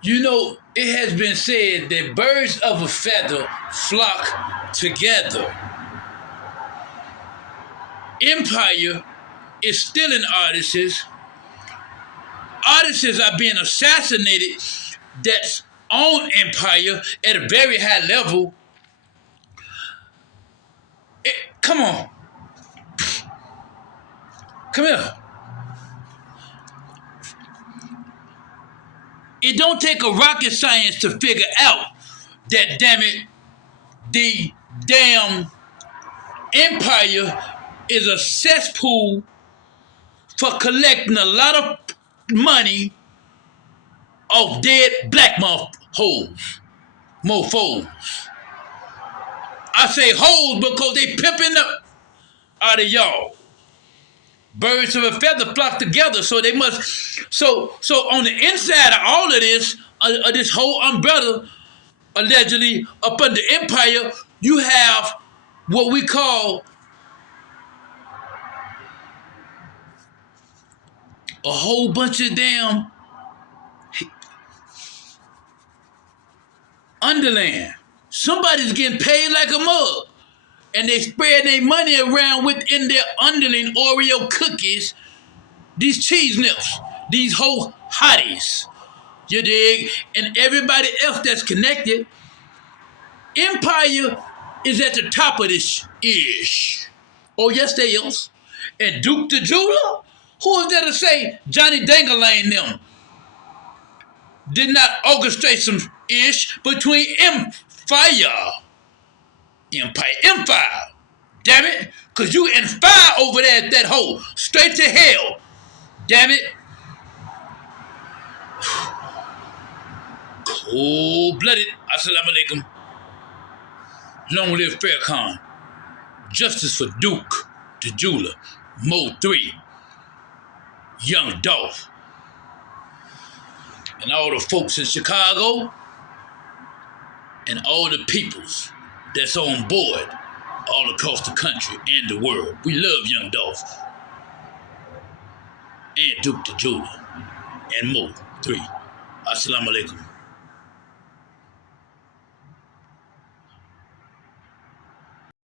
You know, it has been said that birds of a feather flock together. Empire is stealing artists. Artists are being assassinated that's on empire at a very high level. Come on. Come here. It don't take a rocket science to figure out that, damn it, the damn empire is a cesspool for collecting a lot of money off dead black mofos. I say hoes because they pimping up out of y'all. Birds of a feather flock together, so they must. So on the inside of all of this, this whole umbrella, allegedly up under empire, you have what we call a whole bunch of damn underland. Somebody's getting paid like a mug. And they spread their money around within their underling Oreo cookies, these cheese nips, these whole hotties, you dig? And everybody else that's connected. Empire is at the top of this ish. Oh, yes, they is. And Duke the Jeweler, who is there to say Johnny Dangalane them did not orchestrate some ish between Empire, damn it, cause you in fire over there at that hole, straight to hell, damn it. Cold-blooded, assalamualaikum. Long live Farrakhan. Justice for Duke, the jeweler, Mo 3, Young Dolph, and all the folks in Chicago, and all the peoples that's on board all across the country and the world. We love Young Dolph and Duke the Jeweler and Mo 3. Assalamualaikum.